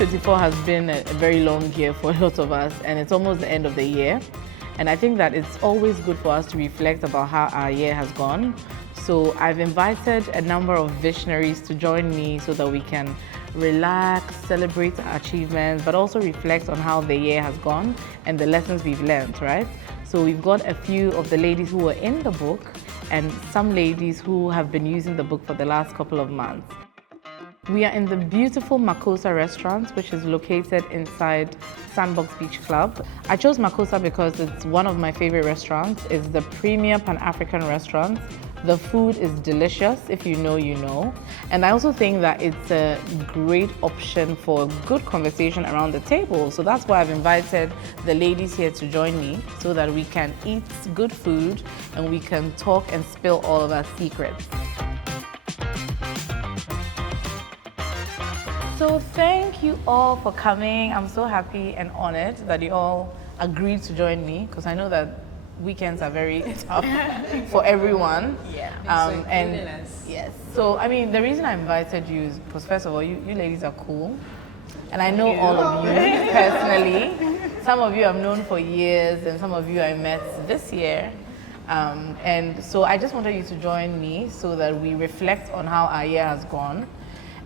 2024 has been a very long year for a lot of us, and it's almost the end of the year. And I think that it's always good for us to reflect about how our year has gone. So I've invited a number of visionaries to join me so that we can relax, celebrate our achievements, but also reflect on how the year has gone and the lessons we've learned, right? So we've got a few of the ladies who were in the book and some ladies who have been using the book for the last couple of months. We are in the beautiful Makosa restaurant, which is located inside Sandbox Beach Club. I chose Makosa because it's one of my favorite restaurants. It's the premier Pan-African restaurant. The food is delicious. If you know, you know. And I also think that it's a great option for good conversation around the table. So that's why I've invited the ladies here to join me so that we can eat good food and we can talk and spill all of our secrets. So thank you all for coming. I'm so happy and honored that you all agreed to join me because I know that weekends are very tough for everyone. Yeah. And yes. So I mean, the reason I invited you is because first of all, you ladies are cool, and I know all of you personally. Some of you I've known for years, and some of you I met this year. And so I just wanted you to join me so that we reflect on how our year has gone.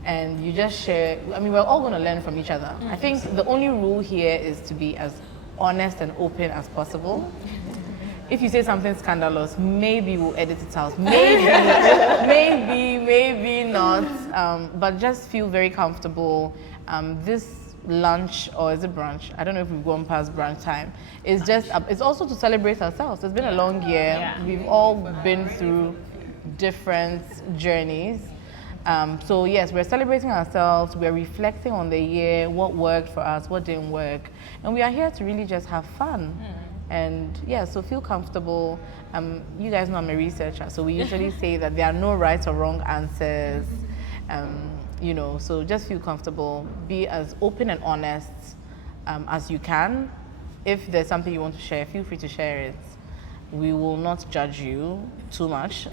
And you just share, I mean, we're all going to learn from each other. I think the only rule here is to be as honest and open as possible. If you say something scandalous, maybe we'll edit it out. Maybe, maybe not. But just feel very comfortable. This lunch, or is it brunch? I don't know if we've gone past brunch time. It's just, it's also to celebrate ourselves. It's been a long year. Yeah. We've all been through different journeys. So yes, we're celebrating ourselves, we're reflecting on the year, what worked for us, what didn't work, and we are here to really just have fun. And yeah, so feel comfortable. You guys know I'm a researcher, so we usually say that there are no right or wrong answers, you know, so just feel comfortable, be as open and honest as you can. If there's something you want to share, feel free to share it. We will not judge you too much.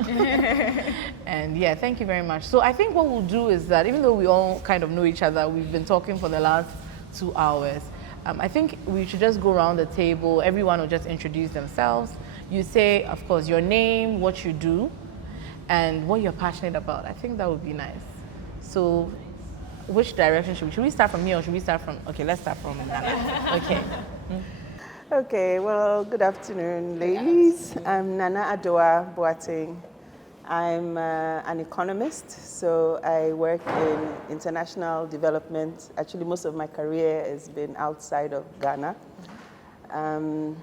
And yeah, thank you very much. So I think what we'll do is that even though we all kind of know each other, we've been talking for the last 2 hours, I think we should just go around the table. Everyone will just introduce themselves. You say, of course, your name, what you do, and what you're passionate about. I think that would be nice. So which direction should we start from here or should we start from, okay, let's start from Nana. Okay. Okay, well, good afternoon, ladies. I'm Nana Adoa Boateng. I'm an economist, so I work in international development. Actually, most of my career has been outside of Ghana. I'm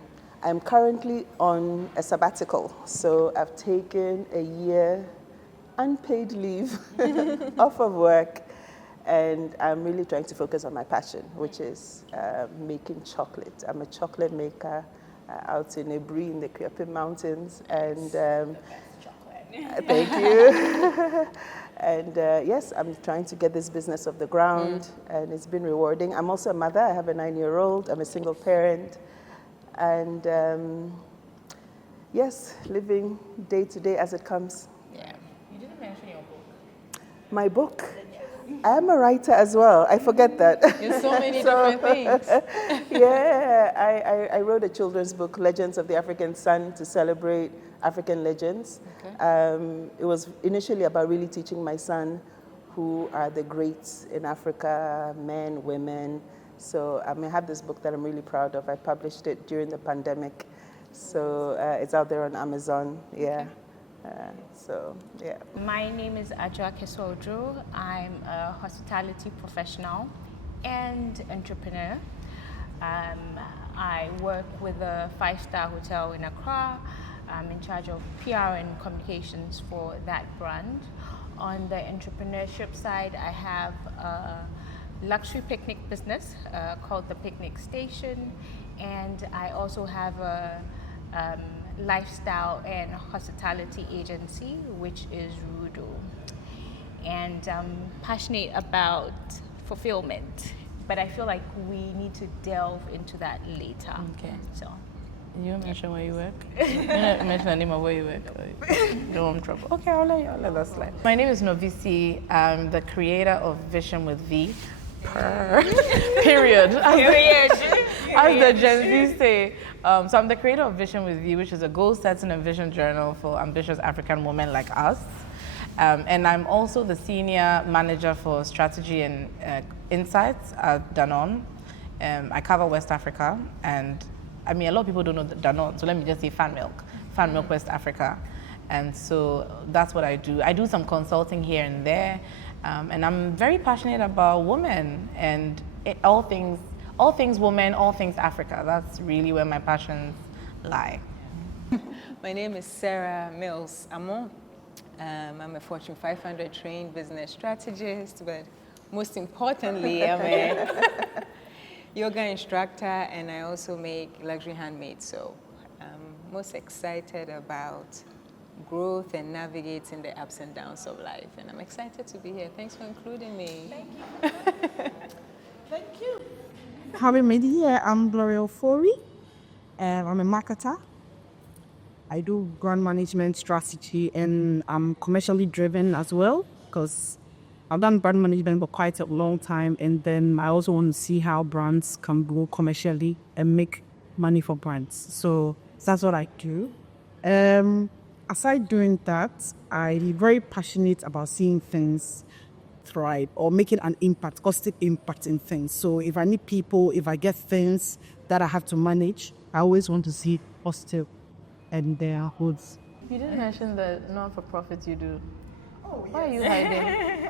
currently on a sabbatical, so I've taken a year unpaid leave off of work. And I'm really trying to focus on my passion, which is making chocolate. I'm a chocolate maker out in Ebri in the Kriapin Mountains. And thank you. And yes, I'm trying to get this business off the ground, and it's been rewarding. I'm also a mother. I have a 9-year-old. I'm a single parent. And yes, living day to day as it comes. Yeah. You didn't mention your book. My book? I'm a writer as well. I forget that. In so many different things. Yeah, I wrote a children's book, Legends of the African Sun, to celebrate African legends. Okay. It was initially about really teaching my son who are the greats in Africa, men, women. So I have this book that I'm really proud of. I published it during the pandemic. So it's out there on Amazon. Yeah. So, yeah. My name is Ajwa Kesodro. I'm a hospitality professional and entrepreneur. I work with a 5-star hotel in Accra. I'm in charge of PR and communications for that brand. On the entrepreneurship side, I have a luxury picnic business called the Picnic Station, and I also have a lifestyle and hospitality agency, which is Rudo. And I'm passionate about fulfillment, but I feel like we need to delve into that later. Okay. So, You want to mention where you work? You want to mention the name of where you work? Don't want trouble. Okay, I'll let that slide. My name is Norvisi. I'm the creator of Vision with V. Period. Period. As the Gen Z say. So I'm the creator of Vision with You, which is a goal-setting and vision journal for ambitious African women like us. And I'm also the senior manager for strategy and insights at Danone. I cover West Africa, and I mean, a lot of people don't know Danone, so let me just say Fan Milk West Africa. And so that's what I do. I do some consulting here and there, and I'm very passionate about women and all things women, all things Africa. That's really where my passions lie. My name is Sarah Mills Amon. I'm a Fortune 500 trained business strategist, but most importantly, I'm a yoga instructor, and I also make luxury handmade. So I'm most excited about growth and navigating the ups and downs of life. And I'm excited to be here. Thanks for including me. Thank you. Thank you. Having me here, I'm Gloria Ofori. I'm a marketer. I do brand management strategy, and I'm commercially driven as well, because I've done brand management for quite a long time, and then I also want to see how brands can grow commercially and make money for brands. So that's what I do. Aside doing that, I'm very passionate about seeing things thrive or making an impact, positive impact in things. So if I need people, if I get things that I have to manage, I always want to see positive and their hoods. You didn't mention the non-for-profit you do. Oh, yes. Why are you hiding?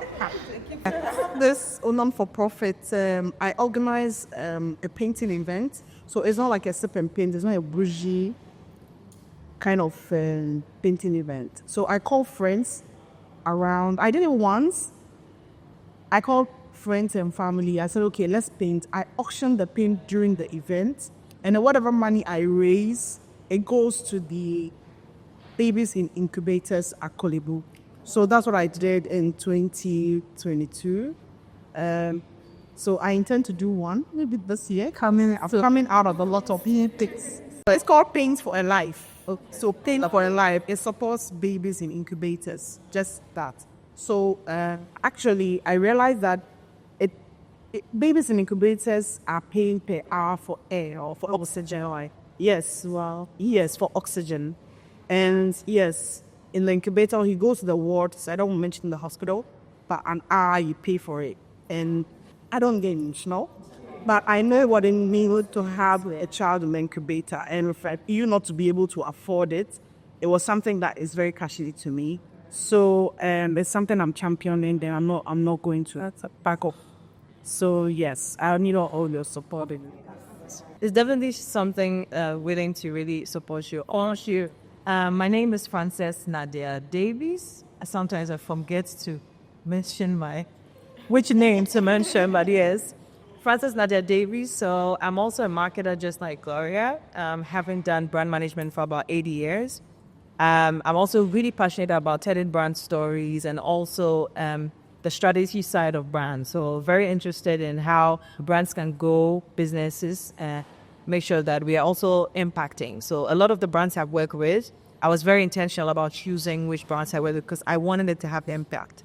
This non-for-profit, I organize a painting event. So it's not like a sip and paint. It's not a bougie kind of painting event. So I call friends around. I did it once. I called friends and family. I said, okay, let's paint. I auction the paint during the event. And then whatever money I raise, it goes to the babies in incubators at Kolebu. So that's what I did in 2022. So I intend to do one maybe this year, coming out of a lot of things. It's called Paint for a Life. So Paint for a Life, it supports babies in incubators, just that. So actually, I realized that babies in incubators are paying per hour for air or for oxygen. Yes, well, yes, for oxygen. And yes, in the incubator, he goes to the ward, so I don't mention the hospital, but an hour you pay for it. And I don't get much, no? But I know what it means to have a child in the incubator, and for you not to be able to afford it, it was something that is very casually to me. So it's something I'm championing, then I'm not going to back up. So yes, I need all your support. It's definitely something willing to really support you. My name is Frances Nadia Davies. Sometimes I forget to mention which name to mention, but yes, Frances Nadia Davies. So I'm also a marketer just like Gloria, having done brand management for about 80 years. I'm also really passionate about telling brand stories and also the strategy side of brands. So very interested in how brands can grow businesses and make sure that we are also impacting. So a lot of the brands I've worked with, I was very intentional about choosing which brands I work with because I wanted it to have impact.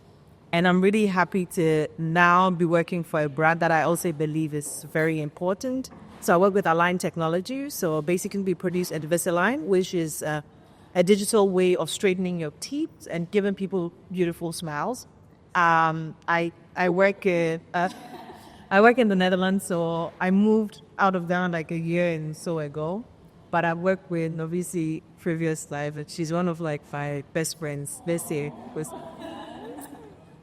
And I'm really happy to now be working for a brand that I also believe is very important. So I work with Align Technology. So basically we produce Invisalign, which is a digital way of straightening your teeth and giving people beautiful smiles. I work in the Netherlands, so I moved out of there like a year and so ago. But I worked with Norvisi previous life, and she's one of like my best friends. Let's say,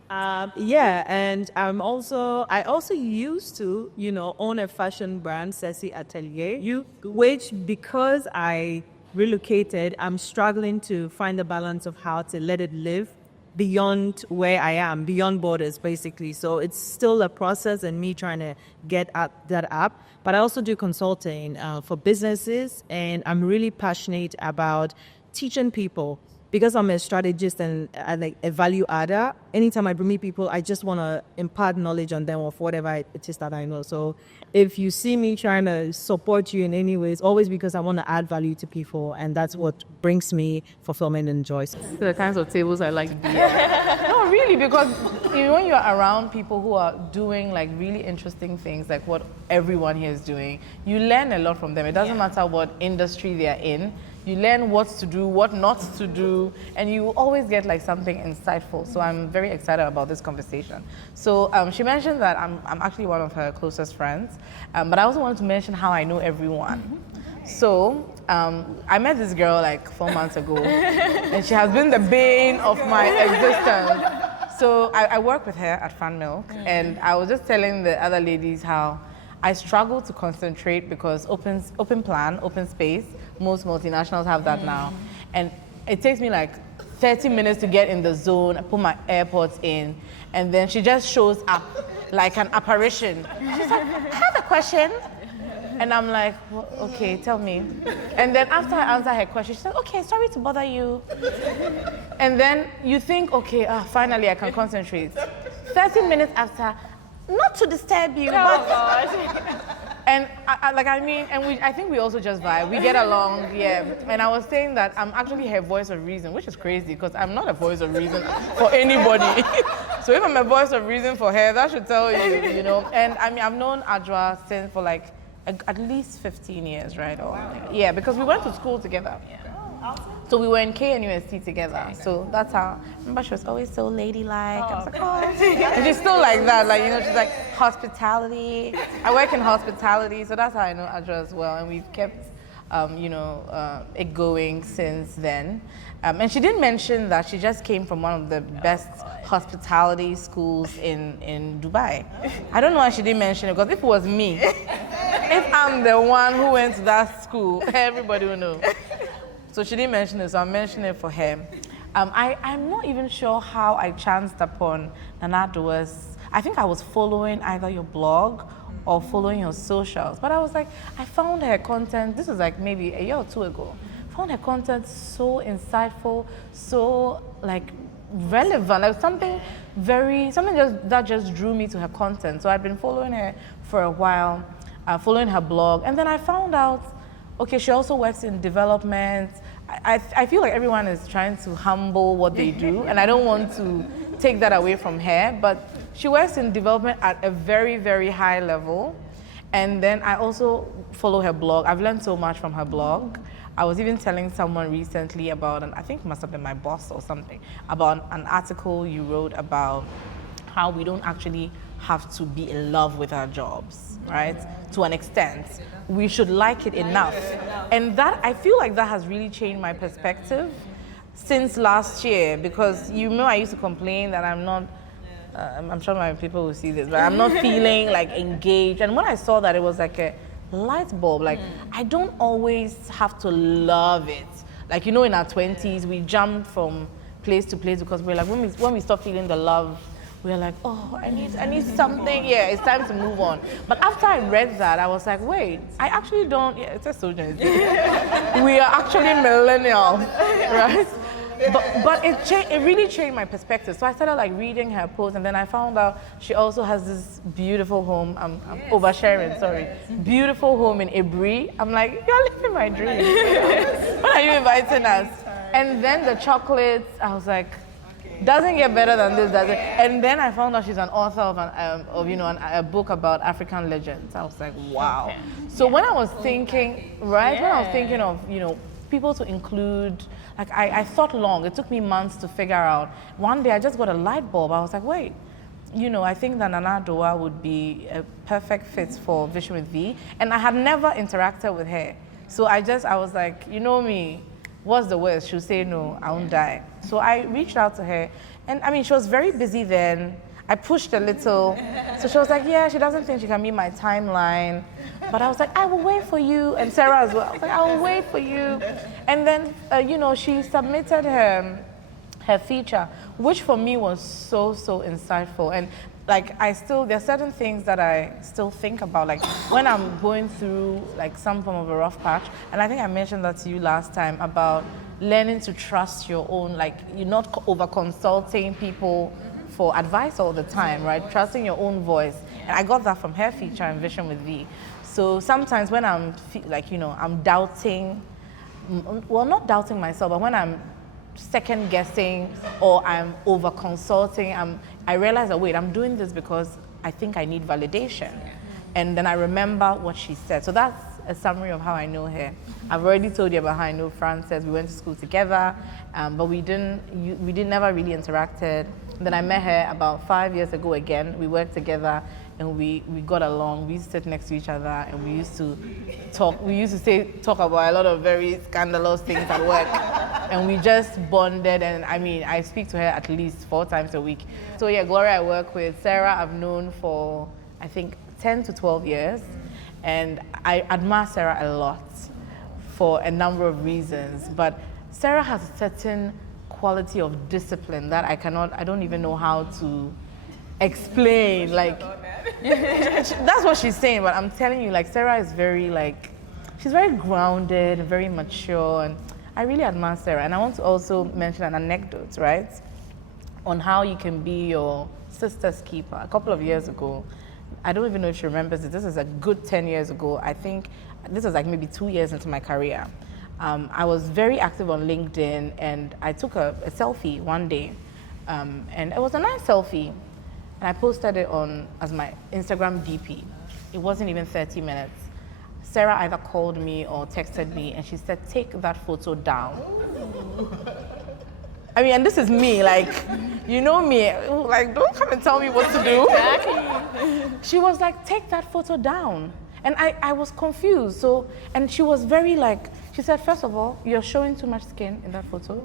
and I also used to, own a fashion brand, Ceci Atelier, which because I relocated, I'm struggling to find the balance of how to let it live beyond where I am, beyond borders, basically. So it's still a process and me trying to get that up. But I also do consulting for businesses, and I'm really passionate about teaching people because I'm a strategist and like a value adder, anytime I meet people, I just want to impart knowledge on them of whatever it is that I know. So if you see me trying to support you in any way, it's always because I want to add value to people, and that's what brings me fulfillment and joy. The kinds of tables I like to be at. No, really, because when you're around people who are doing like really interesting things, like what everyone here is doing, you learn a lot from them. It doesn't matter what industry they're in. You learn what to do, what not to do, and you always get like something insightful. So I'm very excited about this conversation. So she mentioned that I'm actually one of her closest friends, but I also wanted to mention how I know everyone. So I met this girl like 4 months ago, and she has been the bane of my existence. So I work with her at Fan Milk, and I was just telling the other ladies how I struggle to concentrate because open plan, open space, most multinationals have that now. And it takes me like 30 minutes to get in the zone, I put my AirPods in, and then she just shows up like an apparition. She's like, I have a question. And I'm like, well, okay, tell me. And then after I answer her question, she said, okay, sorry to bother you. And then you think, okay, finally I can concentrate. 30 minutes after, not to disturb you, but... And I think we also just vibe. We get along, yeah. And I was saying that I'm actually her voice of reason, which is crazy because I'm not a voice of reason for anybody. So if I'm a voice of reason for her, that should tell you, you know. And I mean, I've known Adra since for like at least 15 years, right? Or, yeah, because we went to school together. So we were in KNUST together. So that's how, remember she was always so ladylike. I was like, oh. And she's still like that, like, you know, she's like hospitality. I work in hospitality, so that's how I know Adra as well. And we've kept, it going since then. And she did mention that she just came from one of the best hospitality schools in Dubai. I don't know why she didn't mention it, because if it was me, if I'm the one who went to that school, everybody will know. So she didn't mention it, so I'm mentioning it for her. I'm not even sure how I chanced upon Nana Adoa's. I think I was following either your blog or following your socials. But I was like, I found her content, this was like maybe a year or two ago. Found her content so insightful, so like relevant, like something that just drew me to her content. So I've been following her for a while, following her blog, and then I found out, okay, she also works in development. I feel like everyone is trying to humble what they do, and I don't want to take that away from her, but she works in development at a very, very high level. And then I also follow her blog. I've learned so much from her blog. I was even telling someone recently about, I think it must have been my boss or something, about an article you wrote about how we don't actually have to be in love with our jobs, right? To an extent. We should like it enough. And that, I feel like that has really changed my perspective since last year, because you know I used to complain that I'm not, I'm sure my people will see this, but I'm not feeling like engaged. And when I saw that, it was like a light bulb. Like, I don't always have to love it. Like, you know, in our 20s, we jumped from place to place because we're like, when we stop feeling the love, we're like, oh, I need something. Yeah, it's time to move on. But after I read that, I was like, wait, I actually don't. Yeah, it's a sojourn. We are actually millennials, right? But it really changed my perspective. So I started like reading her posts, and then I found out she also has this beautiful home. I'm oversharing, sorry. Beautiful home in Ibri. I'm like, you're living my dream. When are you inviting us? And then the chocolates, I was like, doesn't get better than this, does it? And then I found out she's an author of a book about African legends. I was like, wow. Okay. So when I was thinking, right, when I was thinking of, people to include, like I thought long. It took me months to figure out. One day I just got a light bulb. I was like, wait, I think that Nana Adoa would be a perfect fit for Vision with V. And I had never interacted with her. So I was like, you know me, what's the worst? She'll say, no, I won't die. So I reached out to her. And I mean, she was very busy then. I pushed a little. So she was like, yeah, she doesn't think she can meet my timeline. But I was like, I will wait for you. And Sarah as well. I was like, I will wait for you. And then, she submitted her feature, which for me was so, so insightful. And like, there are certain things that I still think about, like when I'm going through like some form of a rough patch. And I think I mentioned that to you last time about learning to trust your own, like you're not over consulting people for advice all the time, right? Trusting your own voice. And I got that from her feature and Vision with V. So sometimes when I'm I'm doubting, well, not doubting myself, but when I'm second guessing or I'm over consulting, I realize that, wait, I'm doing this because I think I need validation. And then I remember what she said. So that's a summary of how I know her. I've already told you about how I know Frances. We went to school together, but we never really interacted. Then I met her about 5 years ago again. We worked together and we got along. We used to sit next to each other and we used to talk. We used to talk about a lot of very scandalous things at work. And we just bonded, and I mean, I speak to her at least 4 times a week. So yeah, Gloria I work with. Sarah I've known for, I think, 10 to 12 years. And I admire Sarah a lot for a number of reasons. But Sarah has a certain quality of discipline that I don't even know how to explain. Like, that's what she's saying, but I'm telling you, like, Sarah is very, like, she's very grounded, very mature, and I really admire Sarah. And I want to also mention an anecdote, right, on how you can be your sister's keeper. A couple of years ago, I don't even know if she remembers it. This is a good 10 years ago. I think this was like maybe 2 years into my career. I was very active on LinkedIn, and I took a selfie one day, and it was a nice selfie, and I posted it as my Instagram DP. It wasn't even 30 minutes. Sarah either called me or texted me, and she said, "Take that photo down." I mean, and this is me, like, you know me, like, don't come and tell me what to do. Exactly. She was like, "Take that photo down." And I was confused. So, and she was very like, she said, "First of all, you're showing too much skin in that photo."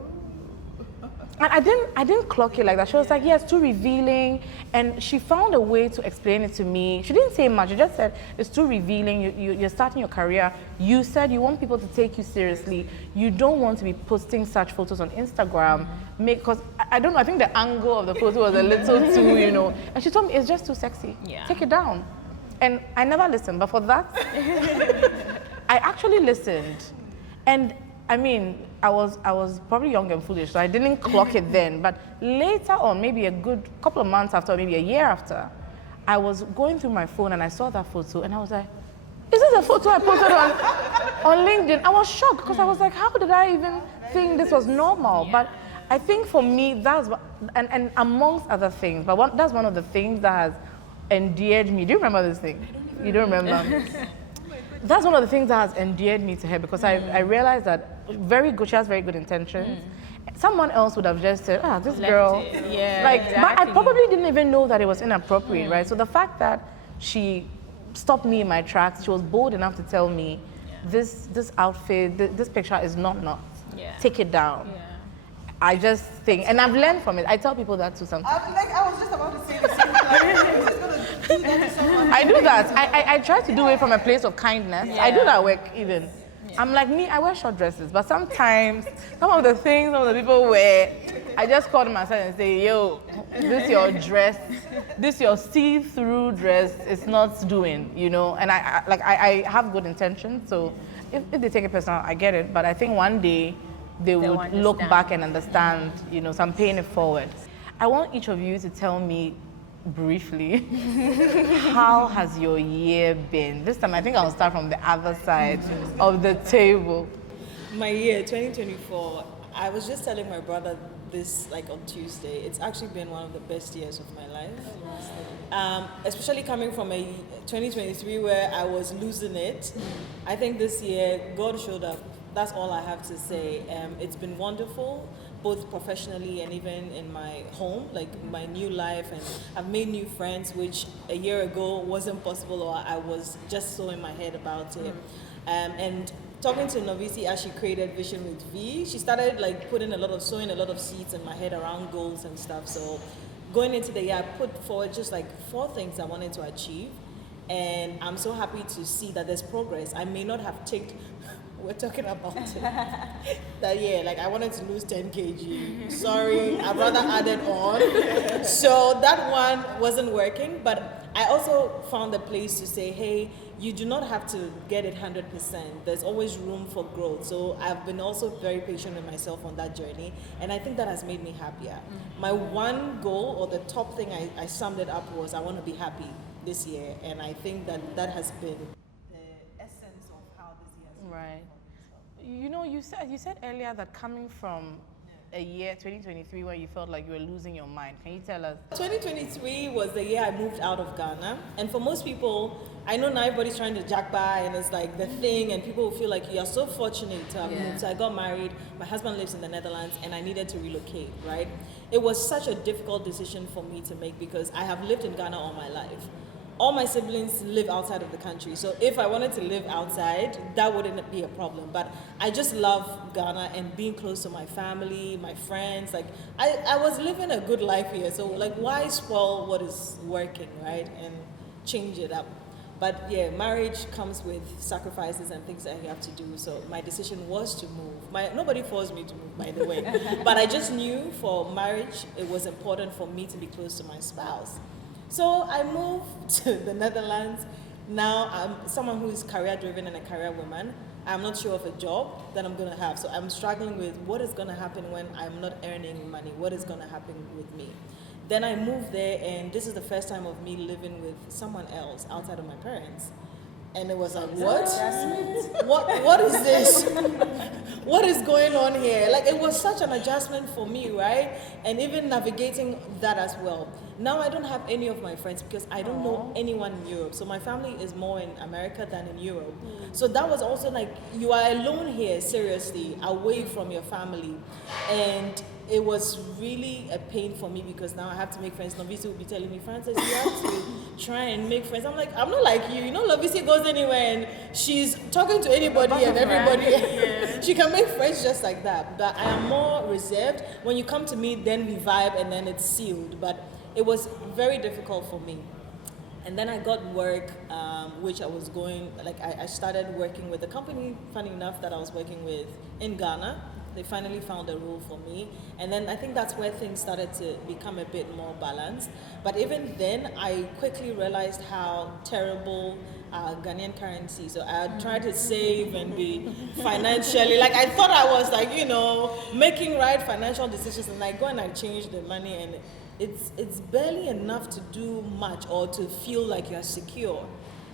And I didn't clock it like that. She was like, "Yeah, it's too revealing." And she found a way to explain it to me. She didn't say much. She just said, "It's too revealing. You're starting your career. You said you want people to take you seriously. You don't want to be posting such photos on Instagram. Because I don't know, I think the angle of the photo was a little too, And she told me, "It's just too sexy. Yeah. Take it down." And I never listened, but for that, I actually listened. And I mean, I was probably young and foolish, so I didn't clock it then. But later on, maybe a good couple of months after, maybe a year after, I was going through my phone and I saw that photo and I was like, "Is this a photo I posted on LinkedIn?" I was shocked because I was like, how did I even think this was normal? Yeah. But I think for me, that's and amongst other things, but that's one of the things that has endeared me. Do you remember this thing? You don't remember? That's one of the things that has endeared me to her because I realized that she has very good intentions. Someone else would have just said, this girl. Yeah, like, exactly. But I probably didn't even know that it was inappropriate, right? So the fact that she stopped me in my tracks, she was bold enough to tell me, this outfit, this picture is not. Yeah. Take it down. Yeah. I just think, and I've learned from it. I tell people that too sometimes. I was just about to say the same thing. I do that. I try to do it from a place of kindness. Yeah. I do that work even. Yeah. I'm like me, I wear short dresses, but sometimes some of the people wear, I just call them aside and say, "Yo, this your dress, this your see-through dress is not doing," And I have good intentions, so if they take it personal, I get it. But I think one day they would look back and understand, so I'm paying it forward. I want each of you to tell me briefly, how has your year been? This time I think I'll start from the other side of the table. My year, 2024, I was just telling my brother this on Tuesday. It's actually been one of the best years of my life. Especially coming from a 2023 where I was losing it. I think this year, God showed up. That's all I have to say. It's been wonderful, both professionally and even in my home, my new life, and I've made new friends, which a year ago wasn't possible, or I was just so in my head about it. And talking to Norvisi as she created Vision with V, she started sowing a lot of seeds in my head around goals and stuff. So going into the year, I put forward just 4 things I wanted to achieve, and I'm so happy to see that there's progress. I may not have ticked. We're talking about that year. I wanted to lose 10 kg. Sorry, I'd rather add it on. So that one wasn't working, but I also found a place to say, hey, you do not have to get it 100%. There's always room for growth. So I've been also very patient with myself on that journey, and I think that has made me happier. My one goal, or the top thing I summed it up, was I want to be happy this year, and I think that has been the essence of how this year has been. Right. You know, you said earlier that coming from a year 2023 where you felt like you were losing your mind. Can you tell us? 2023 was the year I moved out of Ghana, and for most people, I know now everybody's trying to jack by, and it's like the thing, and people feel like you are so fortunate to have moved. So I got married, my husband lives in the Netherlands, and I needed to relocate, right? It was such a difficult decision for me to make because I have lived in Ghana all my life. All my siblings live outside of the country, so if I wanted to live outside, that wouldn't be a problem. But I just love Ghana and being close to my family, my friends. Like I was living a good life here, so like why spoil what is working, right? And change it up. But yeah, marriage comes with sacrifices and things that you have to do. So my decision was to move. Nobody forced me to move, by the way. But I just knew for marriage, it was important for me to be close to my spouse. So I moved to the Netherlands. Now I'm someone who is career driven and a career woman. I'm not sure of a job that I'm going to have. So I'm struggling with what is going to happen when I'm not earning money. What is going to happen with me? Then I moved there, and this is the first time of me living with someone else outside of my parents. And it was like, what? What is this? What is going on here? Like, it was such an adjustment for me, right? And even navigating that as well. Now I don't have any of my friends because I don't know anyone in Europe. So my family is more in America than in Europe. So that was also like, you are alone here, seriously, away from your family. And it was really a pain for me because now I have to make friends. Norvisi will be telling me, Frances, you have to try and make friends. I'm like, I'm not like you. You know, Norvisi goes anywhere and she's talking to anybody and everybody. She can make friends just like that. But I am more reserved. When you come to me, then we vibe and then it's sealed. But it was very difficult for me. And then I got work, which I was going, like I started working with a company, funny enough, that I was working with in Ghana. They finally found a role for me. And then I think that's where things started to become a bit more balanced. But even then, I quickly realized how terrible Ghanaian currency. So I tried to save and be financially, like I thought I was like, you know, making right financial decisions, and I go and I change the money, and it's barely enough to do much or to feel like you're secure.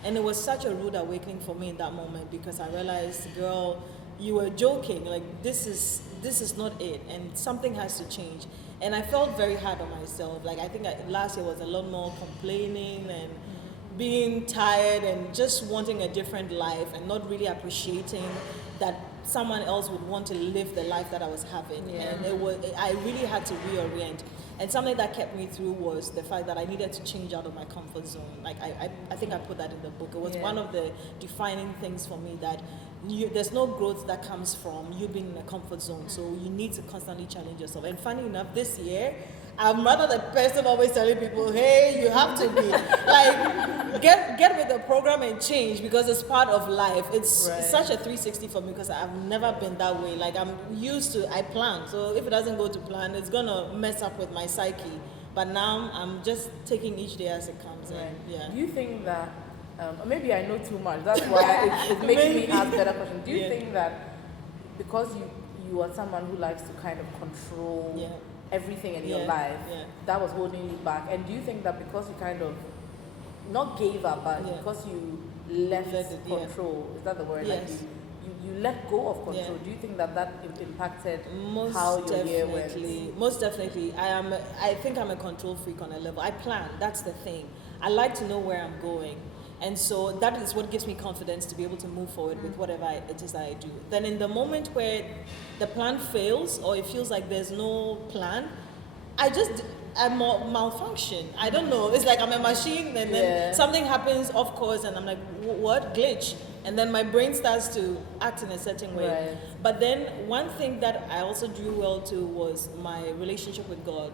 And it was such a rude awakening for me in that moment because I realized, girl, you were joking, like this is not it, and something has to change. And I felt very hard on myself. Like I think last year was a lot more complaining and being tired and just wanting a different life and not really appreciating that someone else would want to live the life that I was having. And I really had to reorient. And something that kept me through was the fact that I needed to change out of my comfort zone. Like I think I put that in the book. It was one of the defining things for me that there's no growth that comes from you being in a comfort zone. So you need to constantly challenge yourself. And funny enough, this year, I'm rather the person always telling people, hey, you have to be like get with the program and change because it's part of life. It's such a 360 for me because I've never been that way. Like I'm used to, I plan. So if it doesn't go to plan, it's gonna mess up with my psyche. But now I'm just taking each day as it comes. Do you think that maybe I know too much? That's why it's making me ask better questions. Do you think that because you are someone who likes to kind of control everything in your life, that was holding you back? And do you think that because you kind of not gave up, but because you left control, is that the word? Yes. Like you let go of control. Do you think that impacted how your year went? Most definitely. I think I'm a control freak on a level. I plan. That's the thing. I like to know where I'm going. And so that is what gives me confidence to be able to move forward with whatever it is that I do. Then in the moment where the plan fails or it feels like there's no plan, I malfunction. I don't know. It's like I'm a machine and then something happens off course and I'm like, what? Glitch. And then my brain starts to act in a certain way. Right. But then one thing that I also drew well to was my relationship with God.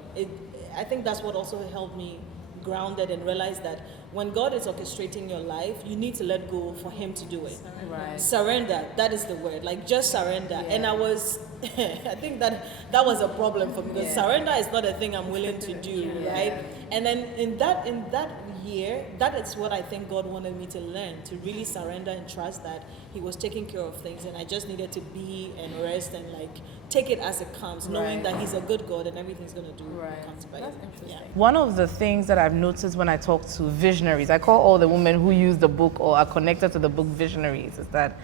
I think that's what also helped me grounded and realize that when God is orchestrating your life, you need to let go for Him to do it. Right. Surrender, that is the word. Like just surrender. And I was, I think that was a problem for me because surrender is not a thing I'm willing to do, right? And then in that year, that is what I think God wanted me to learn, to really surrender and trust that He was taking care of things, and I just needed to be and rest and like take it as it comes, knowing that He's a good God and everything's gonna do comes by. That's interesting. Yeah. One of the things that I've noticed when I talk to visionaries, I call all the women who use the book or are connected to the book visionaries, is that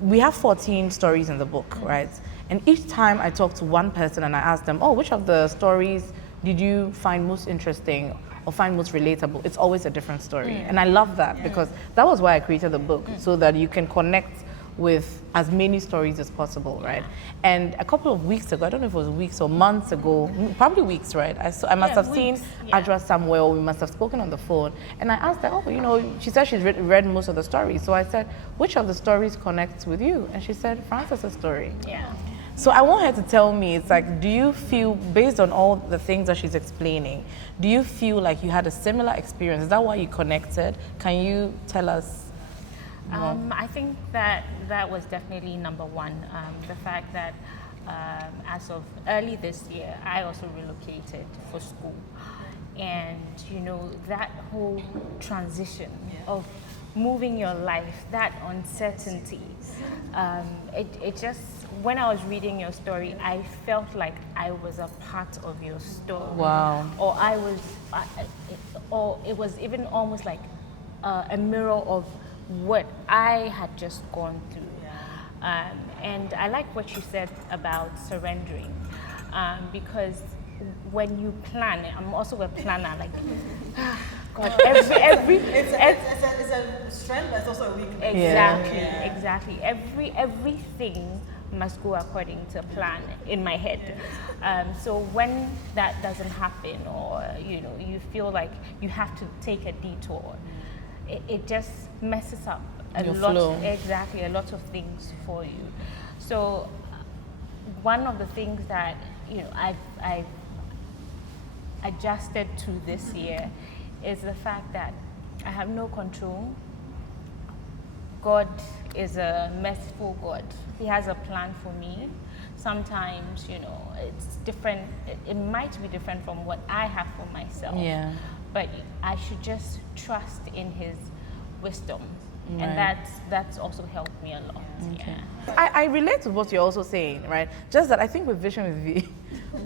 we have 14 stories in the book, right? And each time I talk to one person and I ask them, oh, which of the stories did you find most interesting or find most relatable? It's always a different story. And I love that because that was why I created the book, so that you can connect with as many stories as possible, right? And a couple of weeks ago, I don't know if it was weeks or months ago, probably weeks, right? I must have seen Adra somewhere, or we must have spoken on the phone. And I asked her, oh, you know, she said she's read most of the stories. So I said, which of the stories connects with you? And she said, Frances' story. Yeah. So I want her to tell me, it's like, do you feel, based on all the things that she's explaining, do you feel like you had a similar experience? Is that why you connected? Can you tell us? I think that was definitely number one. The fact that as of early this year, I also relocated for school. And, you know, that whole transition of moving your life, that uncertainty, it just, when I was reading your story, I felt like I was a part of your story. Wow. Or it was even almost like a mirror of what I had just gone through. And I like what you said about surrendering, because when you plan, I'm also a planner, like, God, it's a strength, but it's also a weakness. Exactly. Everything must go according to plan in my head. So when that doesn't happen, or you know, you feel like you have to take a detour, it just messes up a lot of things for you. So one of the things that, you know, I've adjusted to this year is the fact that I have no control. God is a merciful God. He has a plan for me. Sometimes, you know, it's different. It might be different from what I have for myself. Yeah. But I should just trust in His wisdom. Right. And that's also helped me a lot. Okay. Yeah. I relate to what you're also saying, right? Just that I think with Vision with V,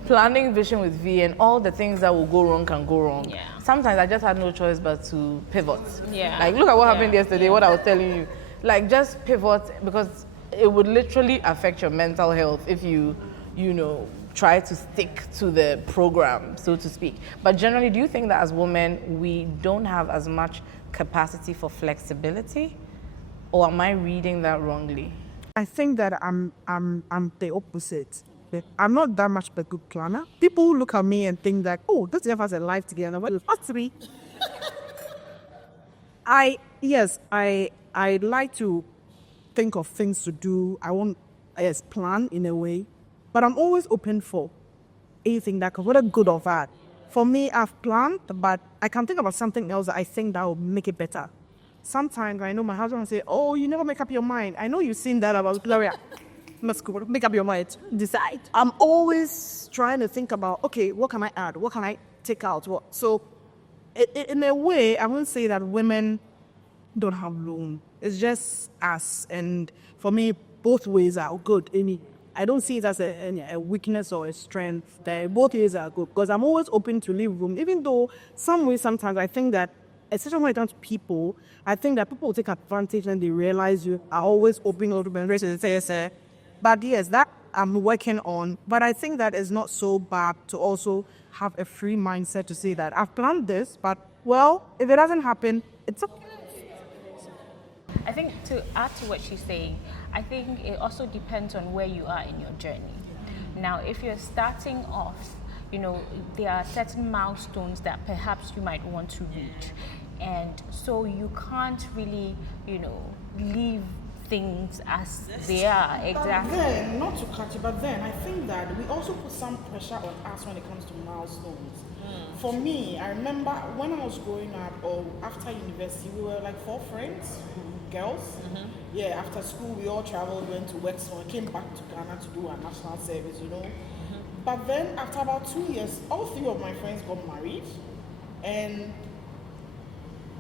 planning Vision with V and all the things that will go wrong can go wrong. Yeah. Sometimes I just had no choice but to pivot. Yeah. Like, look at what happened yesterday, what I was telling you. Like, just pivot, because it would literally affect your mental health if you know, try to stick to the program, so to speak. But generally, do you think that as women, we don't have as much capacity for flexibility? Or am I reading that wrongly? I think that I'm the opposite. I'm not that much of a good planner. People look at me and think that, oh, this has a life together. Well, us three. I like to think of things to do. I want, plan in a way, but I'm always open for anything that could, whether good or bad. For me, I've planned, but I can think about something else that I think that will make it better. Sometimes I know my husband will say, oh, you never make up your mind. I know you've seen that about Gloria. Must make up your mind. Decide. I'm always trying to think about, okay, what can I add? What can I take out? What? So, in a way, I won't say that women don't have room. It's just us. And for me, both ways are good. I don't see it as a weakness or a strength. Both ways are good, because I'm always open to leave room, even though sometimes I think that, especially when it comes to people, I think that people will take advantage and they realize you are always open to the. But yes, that I'm working on. But I think that is not so bad to also have a free mindset to say that I've planned this, but well, if it doesn't happen, it's okay. I think to add to what she's saying, I think it also depends on where you are in your journey. Now, if you're starting off, you know, there are certain milestones that perhaps you might want to reach. And so you can't really, you know, leave things as they are. Exactly. But then, not to cut you, but then I think that we also put some pressure on us when it comes to milestones. For me, I remember when I was growing up or after university, we were like 4 friends, girls. Yeah, after school we all traveled, went to work, so I came back to Ghana to do our national service, you know. But then after about 2 years, all 3 of my friends got married, and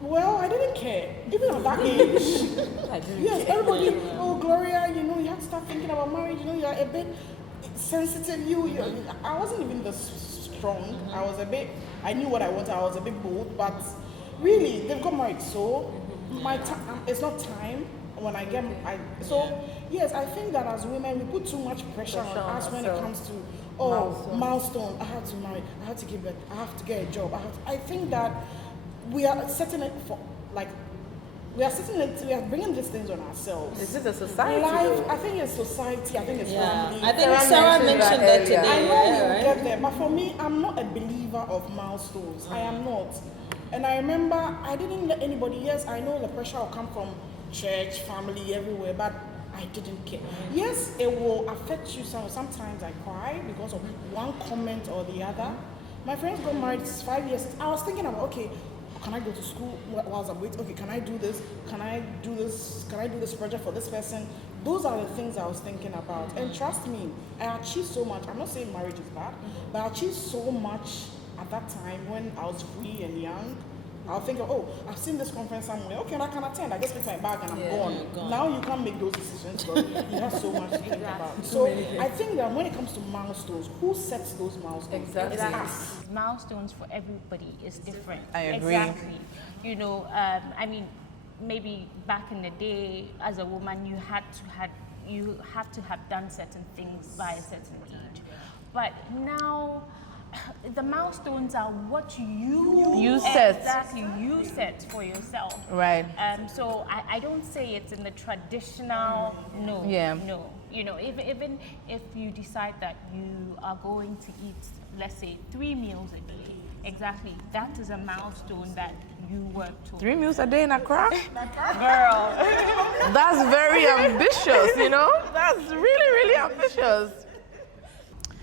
Well, I didn't care, even at that age. Yes, everybody, oh, Gloria, you know, you have to start thinking about marriage, you know, you're a bit sensitive. I wasn't even this strong. I knew what I wanted, I was a bit bold, but really, they've got married, so my time, it's not time when I get, yes, I think that as women, we put too much pressure on us when it comes to, milestone, I have to marry, I have to give birth, I have to get a job, I think that we are setting it for, like, we are bringing these things on ourselves. Is it a society? Life, I think it's society, I think it's family. I think Sarah mentioned that today. I know we'll get there, but for me, I'm not a believer of milestones. I am not. And I remember, I didn't let anybody, yes, I know the pressure will come from church, family, everywhere, but I didn't care. Yes, it will affect you. Sometimes I cry because of one comment or the other. My friends got married 5 years. I was thinking about, okay, can I go to school whilst I'm waiting? Okay, can I do this? Can I do this? Can I do this project for this person? Those are the things I was thinking about. And trust me, I achieved so much. I'm not saying marriage is bad, but I achieved so much at that time when I was free and young. I'll think of, oh, I've seen this conference somewhere. Okay, I can attend. I just pick my bag and I'm gone. Now you can't make those decisions because you have so much to think about. So I think that when it comes to milestones, who sets those milestones? Exactly. It's us. Milestones for everybody is different. I agree. Exactly. You know, I mean, maybe back in the day, as a woman, you have to have done certain things by a certain age. But now, the milestones are what you set. Exactly, you set for yourself. Right. So I don't say it's in the traditional, no. You know, even if you decide that you are going to eat, let's say, 3 meals a day, exactly, that is a milestone that you work towards. 3 meals a day in Accra? Girl. That's very ambitious, you know? That's really, really ambitious.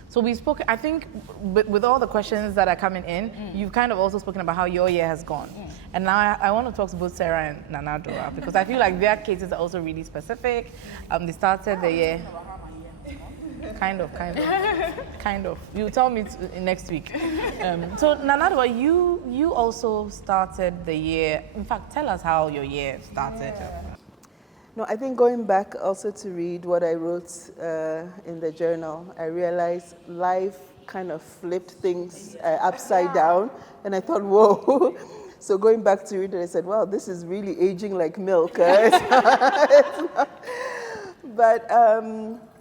So we spoke, I think, with all the questions that are coming in, you've kind of also spoken about how your year has gone. And now I want to talk to both Sarah and Nanadora because I feel like their cases are also really specific. They started the year. Kind of. You'll tell me next week. So Nanadora, you also started the year. In fact, tell us how your year started. No, I think going back also to read what I wrote in the journal, I realized life kind of flipped things upside down, and I thought, whoa. So going back to read it, I said, wow, this is really aging like milk. But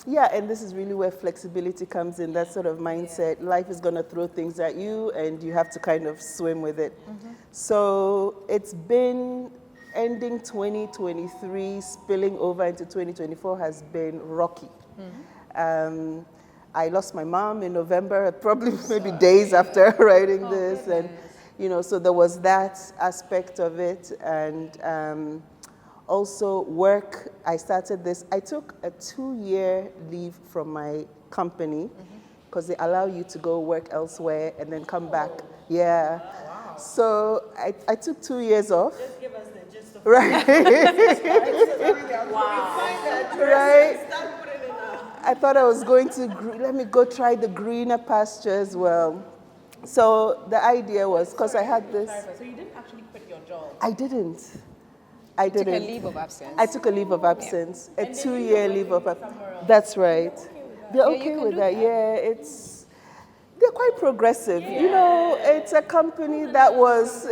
yeah, and this is really where flexibility comes in, that sort of mindset. Life is going to throw things at you, and you have to kind of swim with it. So it's been ending 2023, spilling over into 2024 has been rocky. I lost my mom in November, probably maybe days after writing this. And, you know, so there was that aspect of it. And also work, I started this. I took a 2-year leave from my company because they allow you to go work elsewhere and then come back. Yeah. Wow. So I took 2 years off. Just give us the gist of right. Wow. Right. I thought I was going to, let me go try the greener pastures. Well, so the idea was, because I had this. So you didn't actually quit your job? I didn't. You took a leave of absence. I took a leave of absence, a 2-year leave of absence. That's right. They're okay with that. Yeah, they're quite progressive. You know, it's a company that was,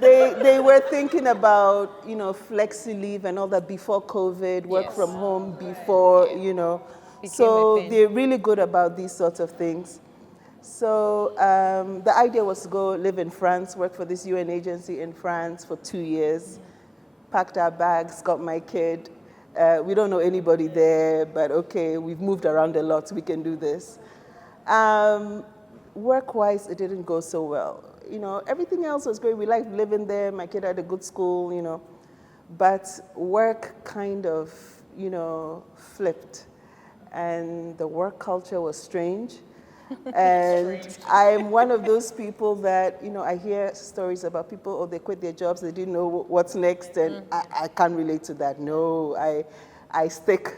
They were thinking about, you know, flexi leave and all that before COVID, work from home before, you know. So they're really good about these sorts of things. So the idea was to go live in France, work for this UN agency in France for 2 years, packed our bags, got my kid. We don't know anybody there, but okay, we've moved around a lot, we can do this. Work-wise, it didn't go so well. You know, everything else was great. We liked living there. My kid had a good school, you know. But work kind of, you know, flipped. And the work culture was strange. And I'm one of those people that, you know, I hear stories about people, oh, they quit their jobs, they didn't know what's next, and I can't relate to that. No, I stick,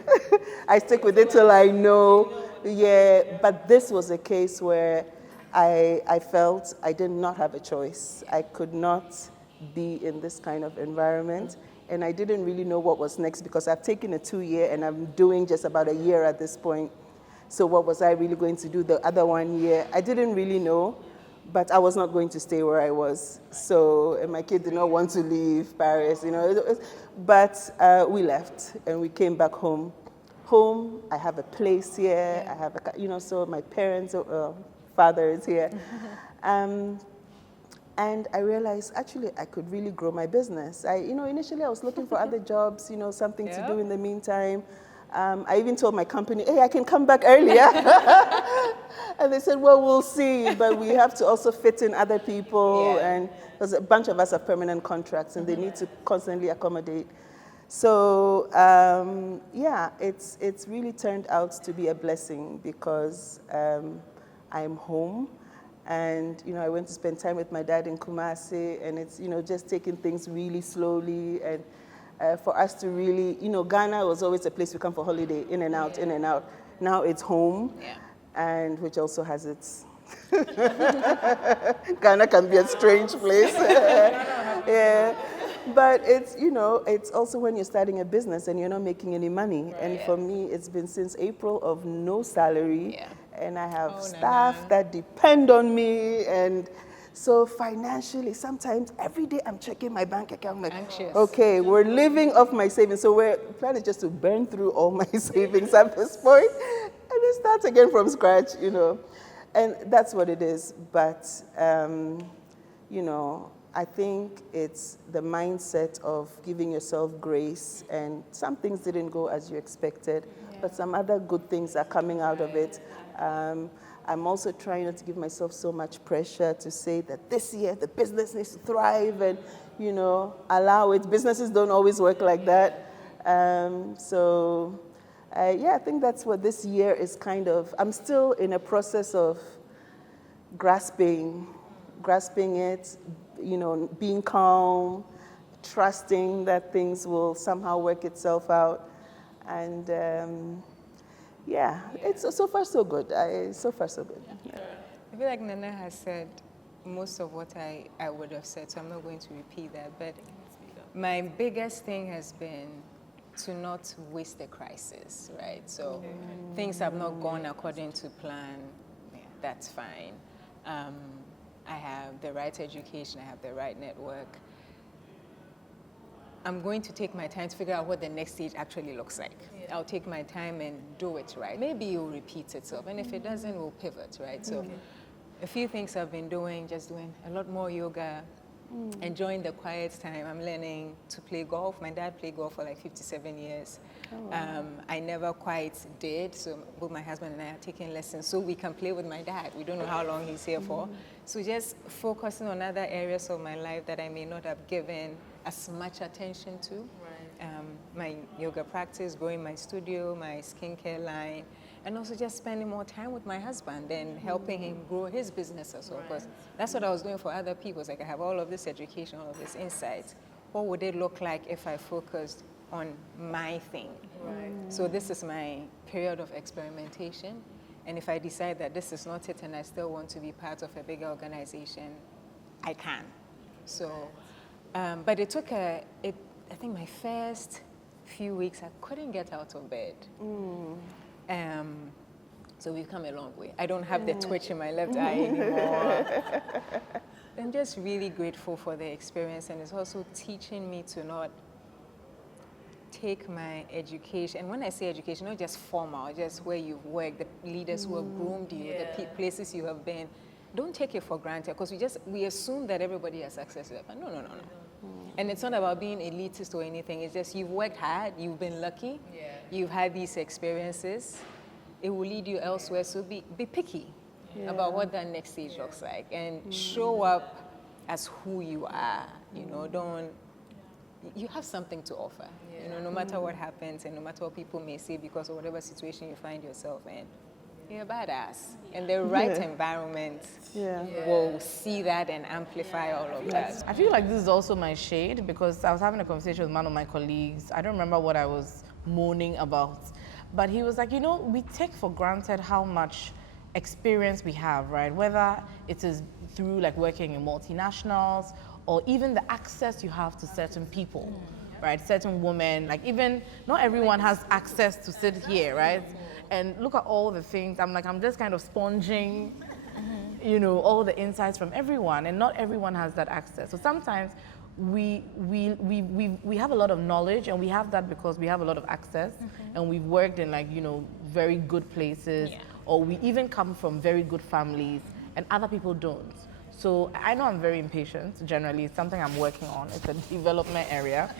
I stick with it till I know. Yeah, but this was a case where I felt I did not have a choice. I could not be in this kind of environment, and I didn't really know what was next because I've taken a 2-year and I'm doing just about a year at this point. So what was I really going to do the other 1 year? I didn't really know, but I was not going to stay where I was. So, and my kid did not want to leave Paris, but we left and we came back home. I have a place here, I have so my parents, father is here. And I realized actually I could really grow my business. Initially I was looking for other jobs, something to do in the meantime. I even told my company, hey, I can come back earlier. And they said, well, we'll see, but we have to also fit in other people. And because a bunch of us have permanent contracts and they need to constantly accommodate. So, it's really turned out to be a blessing because I'm home. And, I went to spend time with my dad in Kumasi, and it's, just taking things really slowly. And for us to really, Ghana was always a place we come for holiday, in and out, in and out. Now it's home, and which also has its... Ghana can be a strange place. Yeah. But it's, it's also when you're starting a business and you're not making any money. And for me, it's been since April of no salary. And I have staff that depend on me. And so financially, sometimes every day I'm checking my bank account. I'm like, anxious. Okay, we're living off my savings. So we're planning just to burn through all my savings at this point and then start again from scratch, And that's what it is. But, I think it's the mindset of giving yourself grace, and some things didn't go as you expected, but some other good things are coming out of it. I'm also trying not to give myself so much pressure to say that this year the business needs to thrive and, allow it. Businesses don't always work like that. I think that's what this year is kind of. I'm still in a process of grasping it, being calm, trusting that things will somehow work itself out. And it's so far so good. So far so good. Yeah. I feel like Nana has said most of what I would have said, so I'm not going to repeat that. But my biggest thing has been to not waste the crisis, right? So things have not gone according to plan. That's fine. I have the right education, I have the right network. I'm going to take my time to figure out what the next stage actually looks like. I'll take my time and do it right. Maybe it will repeat itself, and if it doesn't, we'll pivot, right? So a few things I've been doing, just doing a lot more yoga, enjoying the quiet time. I'm learning to play golf. My dad played golf for like 57 years. Oh, wow. I never quite did, so both my husband and I are taking lessons so we can play with my dad. We don't know how long he's here for. So just focusing on other areas of my life that I may not have given as much attention to. Right. My yoga practice, growing my studio, my skincare line, and also just spending more time with my husband and helping him grow his business as well. Because that's what I was doing for other people. It's like I have all of this education, all of this insight. What would it look like if I focused on my thing? Right. So this is my period of experimentation. And if I decide that this is not it and I still want to be part of a bigger organization, I can. So, but it took I think my first few weeks, I couldn't get out of bed. So we've come a long way. I don't have the twitch in my left eye anymore. I'm just really grateful for the experience, and it's also teaching me to not take my education, and when I say education, not just formal, just where you've worked, the leaders who have groomed you, the places you have been, don't take it for granted, because we assume that everybody has access to it, but no. And it's not about being elitist or anything, it's just you've worked hard, you've been lucky, you've had these experiences, it will lead you elsewhere, so be picky about what that next stage looks like, and show up as who you are, you have something to offer, no matter what happens and no matter what people may say because of whatever situation you find yourself in. You're a badass. And the right environment will see that and amplify all of that. I feel like this is also my shade because I was having a conversation with one of my colleagues. I don't remember what I was moaning about, but he was like, we take for granted how much experience we have, right? Whether it is through like working in multinationals or even the access you have to certain people, right? Certain women, like even not everyone has access to sit here, right? And look at all the things. I'm just kind of sponging, you know, all the insights from everyone, and not everyone has that access. So sometimes we have a lot of knowledge, and we have that because we have a lot of access, and we've worked in like, you know, very good places, or we even come from very good families, and other people don't. So I know I'm very impatient. Generally, it's something I'm working on. It's a development area.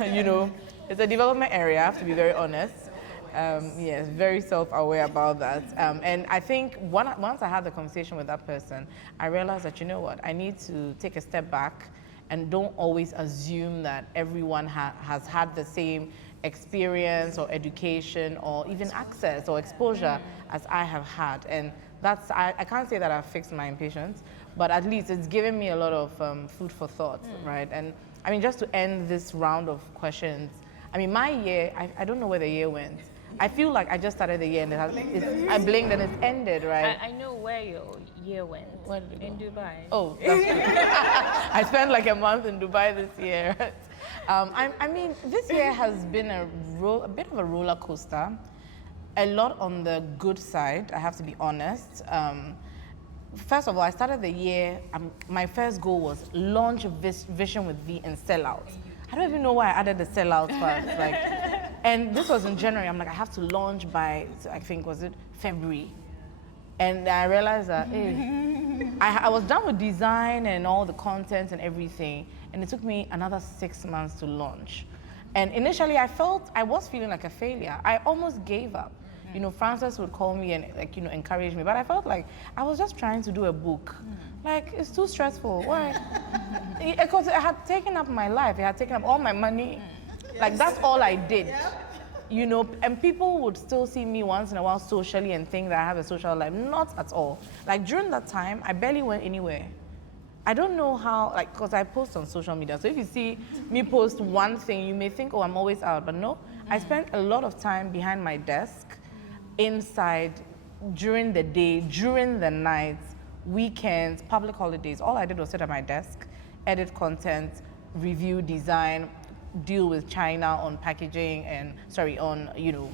You know, it's a development area. I have to be very honest. Yes, very self-aware about that. And I think once I had the conversation with that person, I realized that, you know what, I need to take a step back and don't always assume that everyone has had the same experience or education or even access or exposure as I have had. And that's, I can't say that I've fixed my impatience, but at least it's given me a lot of food for thought, right? And I mean, just to end this round of questions, I mean, my year, I don't know where the year went. I feel like I just started the year and I blinked and it's ended, right? I know where your year went. Where did it go? In Dubai. Oh, that's true. I spent like a month in Dubai this year. I mean, this year has been a bit of a roller coaster. A lot on the good side, I have to be honest. First of all, I started the year, my first goal was launch Vision with V and sell out. I don't even know why I added the sellout part. Like, and this was in January. I'm like, I have to launch by, I think, was it February? And I realized that, hey, I was done with design and all the content and everything, and it took me another 6 months to launch. And initially, I was feeling like a failure. I almost gave up. You know, Frances would call me and like, you know, encourage me, but I felt like I was just trying to do a book. Like, it's too stressful. Why? Because it had taken up my life. It had taken up all my money. Like, that's all I did. You know, and people would still see me once in a while socially and think that I have a social life. Not at all. Like, during that time, I barely went anywhere. I don't know how, like, because I post on social media. So if you see me post one thing, you may think, oh, I'm always out. But no, I spent a lot of time behind my desk, inside, during the day, during the nights, weekends, public holidays. All I did was sit at my desk, edit content, review, design, deal with China on packaging and, on, you know,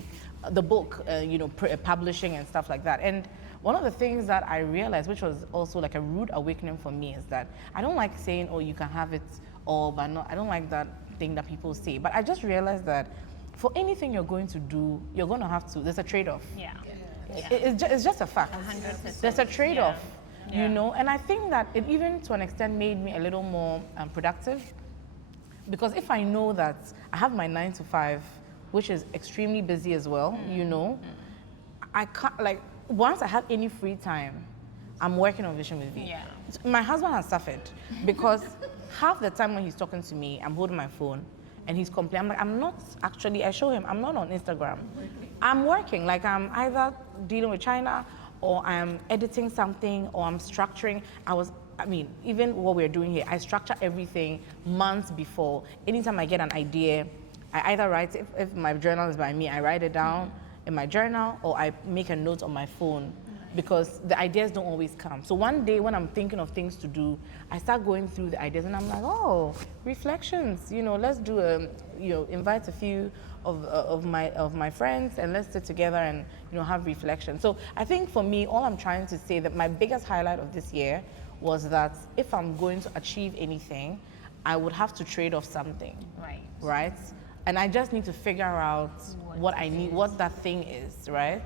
the book, you know, publishing and stuff like that. And one of the things that I realized, which was also like a rude awakening for me, is that I don't like saying, oh, you can have it all, but not, I don't like that thing that people say. But I just realized that for anything you're going to do, you're going to have to, there's a trade-off. Yeah. It's just a fact. 100%. There's a trade-off, Yeah. you know? And I think that it even, to an extent, made me a little more productive. Because if I know that I have my 9 to 5, which is extremely busy as well, you know, I can't, like, once I have any free time, I'm working on Vision with V. Yeah. My husband has suffered because half the time when he's talking to me, I'm holding my phone and he's complaining. I'm like, I'm not actually, I show him, I'm not on Instagram. I'm working, like I'm either dealing with China or I'm editing something or I'm structuring. I mean, even what we're doing here, I structure everything months before. Anytime I get an idea, I either write, if my journal is by me, I write it down in my journal or I make a note on my phone because the ideas don't always come. So one day when I'm thinking of things to do, I start going through the ideas and I'm like, oh, reflections, you know, let's do invite a few of my friends and let's sit together and, you know, have reflections. So I think for me, all I'm trying to say that my biggest highlight of this year was that if I'm going to achieve anything, I would have to trade off something. Right? And I just need to figure out what I need, what that thing is, right?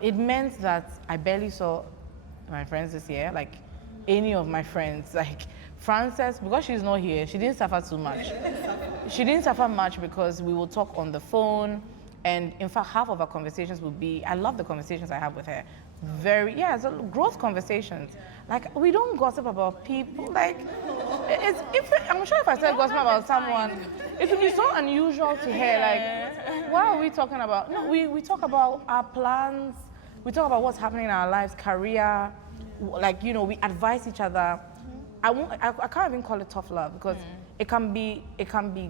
It meant that I barely saw my friends this year, like any of my friends. Like Frances, because she's not here, she didn't suffer too much. She didn't suffer much because we will talk on the phone. And in fact, half of our conversations will be, I love the conversations I have with her. So growth conversations. Like, we don't gossip about people. Like, I'm sure if I said gossip about someone, it would be so unusual to her. Like, what are we talking about? No, we talk about our plans. We talk about what's happening in our lives, career. Like, you know, we advise each other. I can't even call it tough love because it can be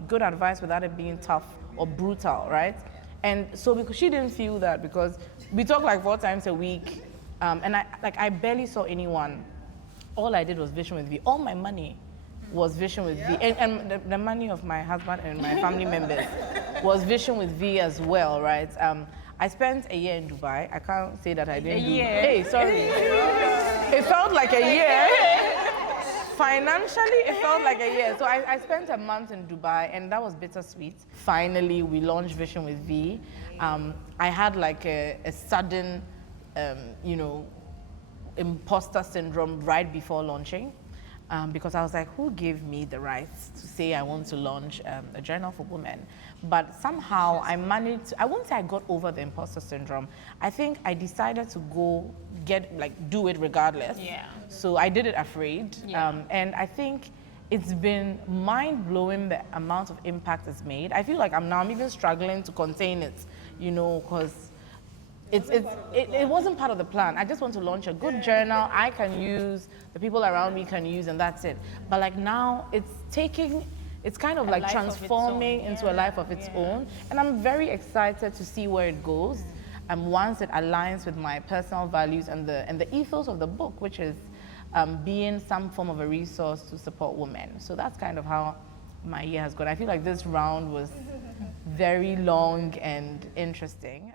good advice without it being tough or brutal, right? And so because she didn't feel that, because we talk like 4 times a week, and I barely saw anyone. All I did was Vision with V. All my money was Vision with V, and the money of my husband and my family members was Vision with V as well, right? I spent a year in Dubai. I can't say that I didn't. Hey, sorry. It felt like a year. Financially, it felt like a year. So I spent a month in Dubai, and that was bittersweet. Finally, we launched Vision with V. I had like a sudden, imposter syndrome right before launching. Because I was like, who gave me the rights to say I want to launch a journal for women? But somehow I managed, I won't say I got over the imposter syndrome. I think I decided to go do it regardless. Yeah. So I did it afraid. Yeah. And I think it's been mind-blowing the amount of impact it's made. I feel like I'm even struggling to contain it, because it wasn't part of the plan. I just want to launch a good journal I can use, the people around me can use, and that's it. But like now, it's kind of like transforming into a life of its own. And I'm very excited to see where it goes. Once it aligns with my personal values and the ethos of the book, which is being some form of a resource to support women. So that's kind of how my year has gone. I feel like this round was very long and interesting.